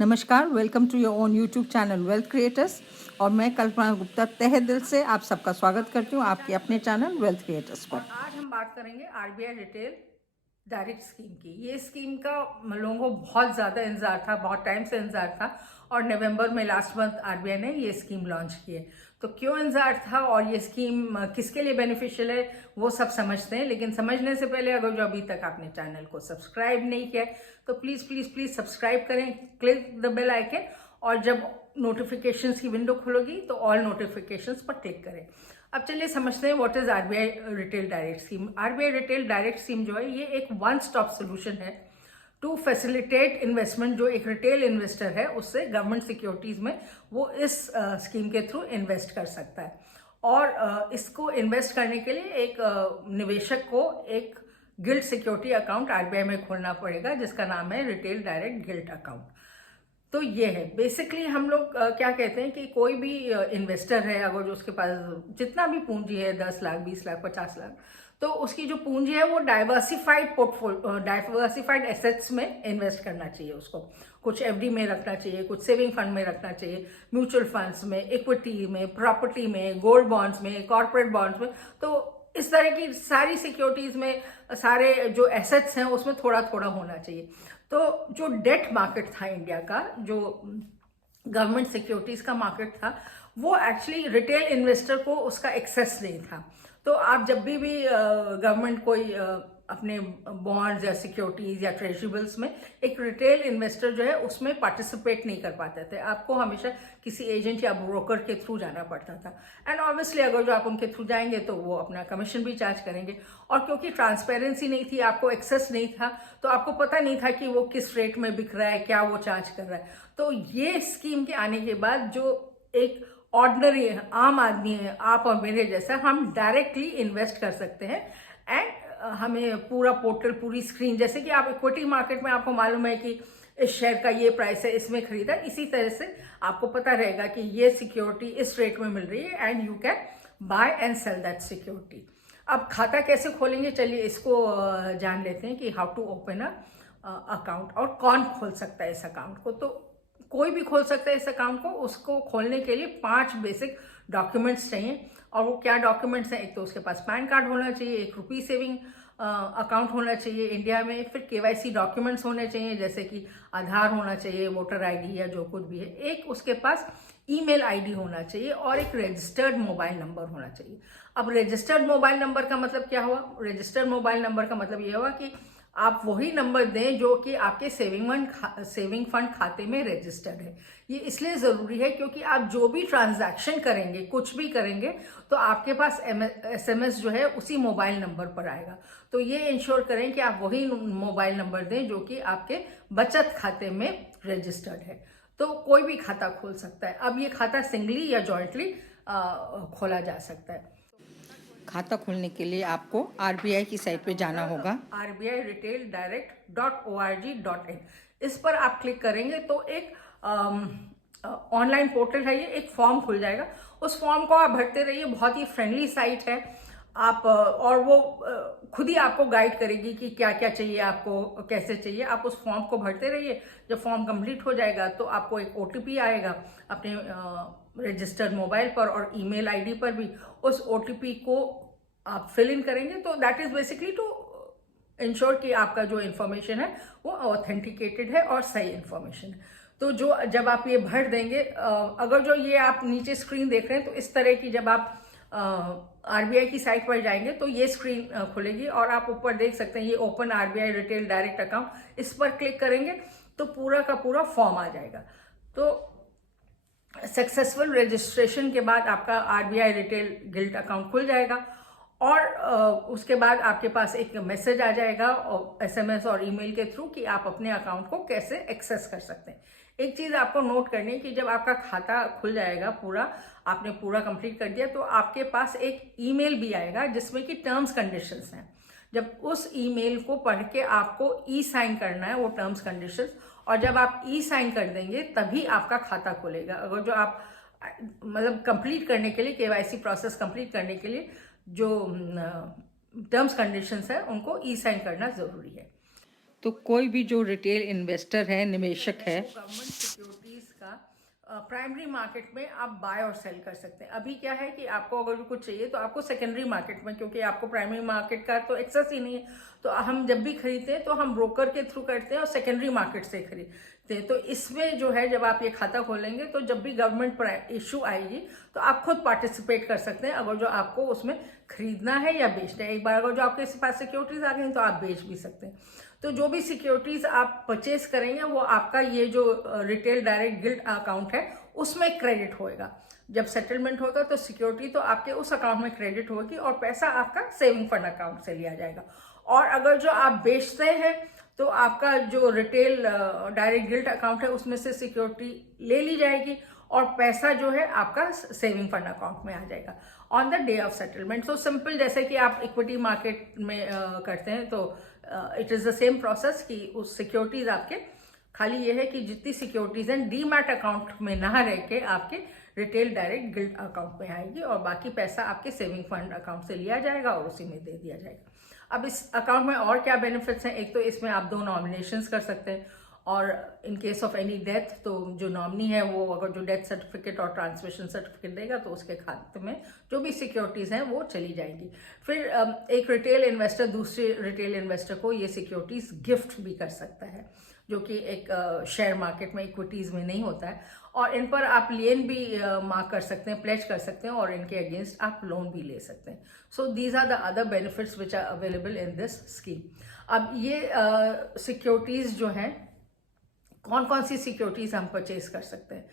नमस्कार, welcome to your own YouTube channel wealth creators. और मैं कल्पना गुप्ता तहे दिल से आप सबका स्वागत करती हूँ आपके अपने चैनल वेल्थ क्रिएटर्स पर। आज हम बात करेंगे आरबीआई रिटेल डायरेक्ट स्कीम की। ये स्कीम का लोगों को बहुत ज़्यादा इंतजार था, बहुत टाइम से इंतजार था और नवंबर में लास्ट मंथ आरबीआई ने ये स्कीम लॉन्च की है। तो क्यों इंतजार था और ये स्कीम किसके लिए बेनिफिशियल है वो सब समझते हैं। लेकिन समझने से पहले अगर जो अभी तक आपने चैनल को सब्सक्राइब नहीं किया है तो प्लीज़ प्लीज़ प्लीज़ सब्सक्राइब करें, क्लिक द बेल आइकन, और जब नोटिफिकेशंस की विंडो खुलेगी तो ऑल नोटिफिकेशंस पर क्लिक करें। अब चलिए समझते हैं what is RBI retail direct scheme. RBI retail direct scheme जो है ये एक वन स्टॉप सोल्यूशन है टू फैसिलिटेट इन्वेस्टमेंट। जो एक रिटेल इन्वेस्टर है उससे गवर्नमेंट सिक्योरिटीज में वो इस स्कीम के थ्रू इन्वेस्ट कर सकता है। और इसको इन्वेस्ट करने के लिए एक निवेशक को एक गिल्ट सिक्योरिटी अकाउंट आरबीआई में खोलना पड़ेगा जिसका नाम है रिटेल डायरेक्ट गिल्ट अकाउंट। तो ये है बेसिकली हम लोग क्या कहते हैं कि कोई भी इन्वेस्टर है अगर जो उसके पास जितना भी पूंजी है 10 लाख 20 लाख 50 लाख, तो उसकी जो पूंजी है वो डाइवर्सिफाइड पोर्टफोलियो डाइवर्सिफाइड एसेट्स में इन्वेस्ट करना चाहिए। उसको कुछ एफडी में रखना चाहिए, कुछ सेविंग फंड में रखना चाहिए, म्यूचुअल फंड्स में, इक्विटी में, प्रॉपर्टी में, गोल्ड बॉन्ड्स में, कॉर्पोरेट बॉन्ड्स में। तो इस तरह की सारी सिक्योरिटीज में सारे जो एसेट्स हैं उसमें थोड़ा थोड़ा होना चाहिए। तो जो डेट मार्केट था इंडिया का, जो गवर्नमेंट सिक्योरिटीज का मार्केट था, वो एक्चुअली रिटेल इन्वेस्टर को उसका एक्सेस नहीं था। तो आप जब भी गवर्नमेंट कोई अपने बॉन्ड्स या सिक्योरिटीज या ट्रेजरेबल्स में एक रिटेल इन्वेस्टर जो है उसमें पार्टिसिपेट नहीं कर पाते थे। आपको हमेशा किसी एजेंट या ब्रोकर के थ्रू जाना पड़ता था। एंड ऑब्वियसली अगर जो आप उनके थ्रू जाएंगे तो वो अपना कमीशन भी चार्ज करेंगे। और क्योंकि ट्रांसपेरेंसी नहीं थी, आपको एक्सेस नहीं था, तो आपको पता नहीं था कि वो किस रेट में बिक रहा है, क्या वो चार्ज कर रहा है। तो ये स्कीम के आने के बाद जो एक ऑर्डिनरी आम आदमी है, आप और मेरे जैसा, हम डायरेक्टली इन्वेस्ट कर सकते हैं। एंड हमें पूरा पोर्टल, पूरी स्क्रीन, जैसे कि आप इक्विटी मार्केट में आपको मालूम है कि इस शेयर का ये प्राइस है, इसमें खरीदा, इसी तरह से आपको पता रहेगा कि ये सिक्योरिटी इस रेट में मिल रही है and you can buy and sell that security. अब खाता कैसे खोलेंगे, चलिए इसको जान लेते हैं कि how to open a account और कौन खोल सकता है इस अकाउंट को। तो कोई भी खोल सकता है इस अकाउंट को। उसको खोलने के लिए 5 बेसिक डॉक्यूमेंट्स चाहिए। और वो क्या डॉक्यूमेंट्स हैं? एक तो उसके पास पैन कार्ड होना चाहिए, एक रुपी सेविंग अकाउंट होना चाहिए इंडिया में, फिर केवाईसी डॉक्यूमेंट्स होने चाहिए जैसे कि आधार होना चाहिए, वोटर आईडी या जो कुछ भी है, एक उसके पास ईमेल आईडी होना चाहिए और एक रजिस्टर्ड मोबाइल नंबर होना चाहिए। अब रजिस्टर्ड मोबाइल नंबर का मतलब क्या हुआ? रजिस्टर्ड मोबाइल नंबर का मतलब ये हुआ कि आप वही नंबर दें जो कि आपके सेविंग फंड खाते में रजिस्टर्ड है। ये इसलिए ज़रूरी है क्योंकि आप जो भी ट्रांजैक्शन करेंगे, कुछ भी करेंगे, तो आपके पास एसएमएस जो है उसी मोबाइल नंबर पर आएगा। तो ये इंश्योर करें कि आप वही मोबाइल नंबर दें जो कि आपके बचत खाते में रजिस्टर्ड है। तो कोई भी खाता खोल सकता है। अब ये खाता सिंगली या जॉइंटली खोला जा सकता है। खाता खोलने के लिए आपको आरबीआई की साइट पे जाना होगा, RBI-Retail-Direct.org.in। इस पर आप क्लिक करेंगे तो एक ऑनलाइन पोर्टल है, ये एक फॉर्म खुल जाएगा। उस फॉर्म को आप भरते रहिए, बहुत ही फ्रेंडली साइट है। आप और वो खुद ही आपको गाइड करेगी कि क्या क्या चाहिए आपको, कैसे चाहिए। आप उस फॉर्म को भरते रहिए। जब फॉर्म कंप्लीट हो जाएगा तो आपको एक ओटीपी आएगा अपने रजिस्टर्ड मोबाइल पर और ईमेल आईडी पर भी। उस ओटीपी को आप फिल इन करेंगे तो that is basically to ensure कि आपका जो इन्फॉर्मेशन है वो ऑथेंटिकेटेड है और सही इन्फॉर्मेशन है। तो जो जब आप ये भर देंगे, अगर जो ये आप नीचे स्क्रीन देख रहे हैं तो इस तरह की, जब आप आरबीआई की साइट पर जाएंगे तो ये स्क्रीन खुलेगी और आप ऊपर देख सकते हैं ये open RBI retail direct account. इस पर क्लिक करेंगे तो पूरा का पूरा फॉर्म आ जाएगा। तो सक्सेसफुल रजिस्ट्रेशन के बाद आपका आरबीआई रिटेल गिल्ट अकाउंट खुल जाएगा और उसके बाद आपके पास एक मैसेज आ जाएगा और एसएमएस और ईमेल के थ्रू कि आप अपने अकाउंट को कैसे एक्सेस कर सकते हैं। एक चीज़ आपको नोट करनी है कि जब आपका खाता खुल जाएगा, आपने पूरा कंप्लीट कर दिया, तो आपके पास एक ईमेल भी आएगा जिसमें कि टर्म्स कंडीशंस हैं। जब उस ईमेल को पढ़ के आपको ई साइन करना है वो टर्म्स कंडीशंस, और जब आप ई साइन कर देंगे तभी आपका खाता खुलेगा। अगर जो आप मतलब कंप्लीट करने के लिए, केवाईसी प्रोसेस कंप्लीट करने के लिए जो टर्म्स कंडीशंस है उनको ई साइन करना ज़रूरी है। तो कोई भी जो रिटेल इन्वेस्टर है, निवेशक है, गवर्नमेंट सिक्योरिटीज़ का प्राइमरी मार्केट में आप बाय और सेल कर सकते हैं। अभी क्या है कि आपको अगर कुछ चाहिए तो आपको सेकेंडरी मार्केट में, क्योंकि आपको प्राइमरी मार्केट का तो एक्सेस ही नहीं है, तो हम जब भी खरीदते हैं तो हम ब्रोकर के थ्रू करते हैं और सेकेंडरी मार्केट से खरीदते हैं। तो इसमें जो है, जब आप ये खाता खोलेंगे तो जब भी गवर्नमेंट इशू आएगी तो आप खुद पार्टिसिपेट कर सकते हैं, अगर जो आपको उसमें खरीदना है या बेचना है। एक बार अगर जो आपके पास सिक्योरिटीज आ गई तो आप बेच भी सकते हैं। तो जो भी सिक्योरिटीज आप परचेज करेंगे वो आपका ये जो रिटेल डायरेक्ट गिल्ड अकाउंट है उसमें क्रेडिट होएगा। जब सेटलमेंट होगा तो सिक्योरिटी तो आपके उस अकाउंट में क्रेडिट होगी और पैसा आपका सेविंग फंड अकाउंट से लिया जाएगा। और अगर जो आप बेचते हैं तो आपका जो रिटेल डायरेक्ट गिल्ड अकाउंट है उसमें से सिक्योरिटी ले ली जाएगी और पैसा जो है आपका सेविंग फंड अकाउंट में आ जाएगा on the day of settlement. So simple, जैसे कि आप इक्विटी मार्केट में करते हैं तो it is the same process कि उस सिक्योरिटीज आपके, खाली ये है कि जितनी सिक्योरिटीज हैं डीमैट अकाउंट में ना रह के आपके रिटेल डायरेक्ट गिल्ड अकाउंट में आएगी और बाकी पैसा आपके सेविंग फंड अकाउंट से लिया जाएगा और उसी में दे दिया जाएगा। अब इस अकाउंट में और क्या बेनिफिट्स हैं? एक तो इसमें आप 2 नॉमिनेशंस कर सकते हैं और in case of any death तो जो नॉमिनी है वो अगर जो डेथ सर्टिफिकेट और ट्रांसमिशन सर्टिफिकेट देगा तो उसके खाते में जो भी सिक्योरिटीज़ हैं वो चली जाएंगी। फिर एक रिटेल इन्वेस्टर दूसरे रिटेल इन्वेस्टर को ये सिक्योरिटीज़ गिफ्ट भी कर सकता है, जो कि एक शेयर मार्केट में इक्विटीज़ में नहीं होता है। और इन पर आप लियन भी मार्क कर सकते हैं, प्लेज कर सकते हैं और इनके अगेंस्ट आप लोन भी ले सकते हैं। So these are the other benefits which are available in this scheme. अब ये सिक्योरिटीज़ जो हैं, कौन कौन सी सिक्योरिटीज़ हम परचेज कर सकते हैं?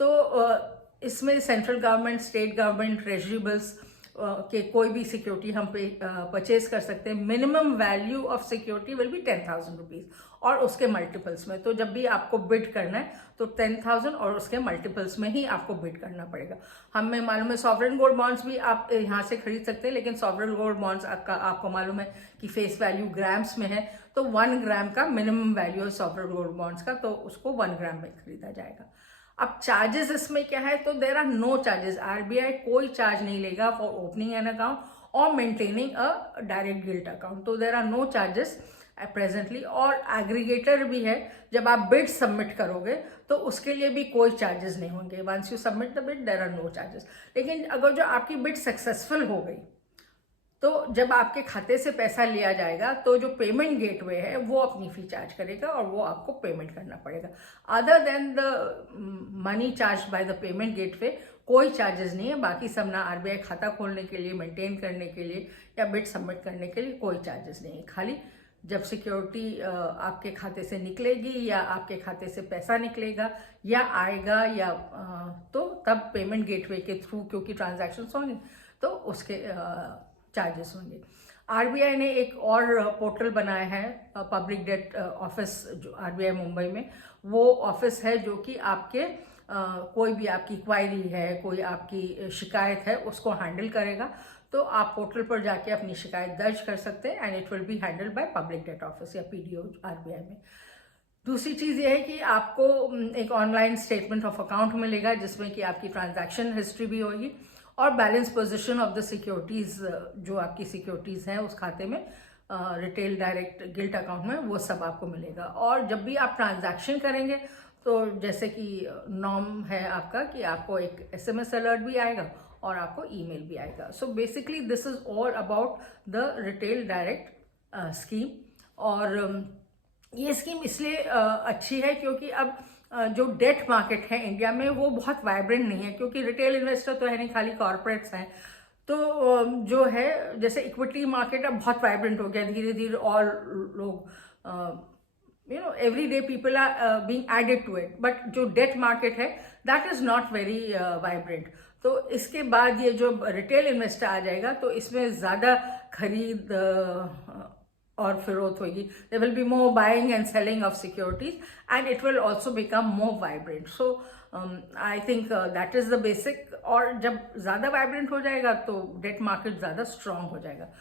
तो इसमें central government, state government, treasury bills के कोई भी सिक्योरिटी हम पे परचेज कर सकते हैं। Minimum value of security will be 10,000 rupees और उसके मल्टीपल्स में। तो जब भी आपको बिड करना है तो 10,000 और उसके मल्टीपल्स में ही आपको बिड करना पड़ेगा। हमें मालूम है सॉवरेन गोल्ड बॉन्ड्स भी आप यहाँ से खरीद सकते हैं, लेकिन सॉवरेन गोल्ड बॉन्ड्स आपको मालूम है कि फेस वैल्यू ग्राम्स में है, तो 1 ग्राम का मिनिमम वैल्यू है सॉवरेन गोल्ड बॉन्ड्स का, तो उसको 1 ग्राम में खरीदा जाएगा। अब चार्जेस इसमें क्या है? तो there are no charges. RBI कोई चार्ज नहीं लेगा फॉर ओपनिंग एन अकाउंट और maintaining a direct gilt account. तो there are no charges presently. और एग्रीगेटर भी है, जब आप बिड सबमिट करोगे तो उसके लिए भी कोई चार्जेस नहीं होंगे। Once you submit the bid there are no charges. लेकिन अगर जो आपकी बिड सक्सेसफुल हो गई तो जब आपके खाते से पैसा लिया जाएगा तो जो पेमेंट गेटवे है वो अपनी फी चार्ज करेगा और वो आपको पेमेंट करना पड़ेगा। Other than the money charge by the payment gateway कोई चार्जेस नहीं है। बाकी सब ना आरबीआई खाता खोलने के लिए, मेंटेन करने के लिए या बिड सबमिट करने के लिए कोई चार्जेस नहीं है। खाली जब सिक्योरिटी आपके खाते से निकलेगी या आपके खाते से पैसा निकलेगा या आएगा या तो तब पेमेंट गेटवे के थ्रू, क्योंकि ट्रांजैक्शंस होंगे तो उसके चार्जेस होंगे। आरबीआई ने एक और पोर्टल बनाया है, पब्लिक डेट ऑफिस, जो आरबीआई मुंबई में वो ऑफिस है जो कि आपके कोई भी आपकी क्वायरी है, कोई आपकी शिकायत है, उसको हैंडल करेगा। तो आप पोर्टल पर जाके अपनी शिकायत दर्ज कर सकते हैं and it will be handled by public debt office या पीडीओ आरबीआई में। दूसरी चीज़ ये है कि आपको एक ऑनलाइन स्टेटमेंट ऑफ अकाउंट मिलेगा जिसमें कि आपकी ट्रांजैक्शन हिस्ट्री भी होगी और balance position of the securities, जो आपकी सिक्योरिटीज़ हैं उस खाते में रिटेल डायरेक्ट गिल्ड अकाउंट में, वो सब आपको मिलेगा। और जब भी आप ट्रांजैक्शन करेंगे तो जैसे कि नॉर्म है आपका कि आपको एक एसएमएस अलर्ट भी आएगा और आपको ईमेल भी आएगा। So basically this is all about the retail direct scheme. और ये स्कीम इसलिए अच्छी है क्योंकि अब जो डेट मार्केट है इंडिया में वो बहुत वाइब्रेंट नहीं है, क्योंकि रिटेल इन्वेस्टर तो है नहीं, खाली कॉर्पोरेट्स हैं। तो जो है जैसे इक्विटी मार्केट अब बहुत वाइब्रेंट हो गया धीरे धीरे, और लोग every day people are being added to it, but जो डेट मार्केट है that is not very vibrant। तो इसके बाद ये जो रिटेल इन्वेस्टर आ जाएगा तो इसमें ज़्यादा खरीद और फिरोत होगी। there will be more buying and selling of securities and it will also become more vibrant। so I think that is the basic। और जब ज़्यादा वाइब्रेंट हो जाएगा तो डेट मार्केट ज़्यादा स्ट्रांग हो जाएगा।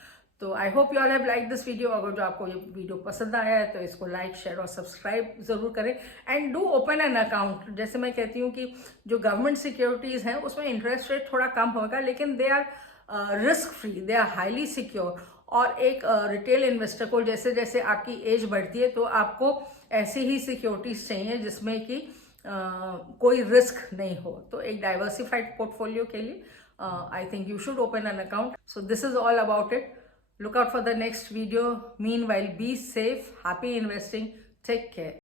तो I hope you all have like this video. अगर जो आपको ये वीडियो पसंद आया है तो इसको लाइक, शेयर और सब्सक्राइब ज़रूर करें and do open an account. जैसे मैं कहती हूँ कि जो गवर्नमेंट सिक्योरिटीज़ हैं उसमें इंटरेस्ट रेट थोड़ा कम होगा, लेकिन they are risk free, they are highly secure और एक रिटेल इन्वेस्टर को जैसे जैसे आपकी एज बढ़ती है तो आपको ऐसी ही सिक्योरिटीज चाहिए जिसमें कि कोई रिस्क नहीं हो। तो एक डाइवर्सिफाइड पोर्टफोलियो के लिए I think you should open an account. So this is all about it. Look out for the next video. Meanwhile, be safe, happy investing, take care.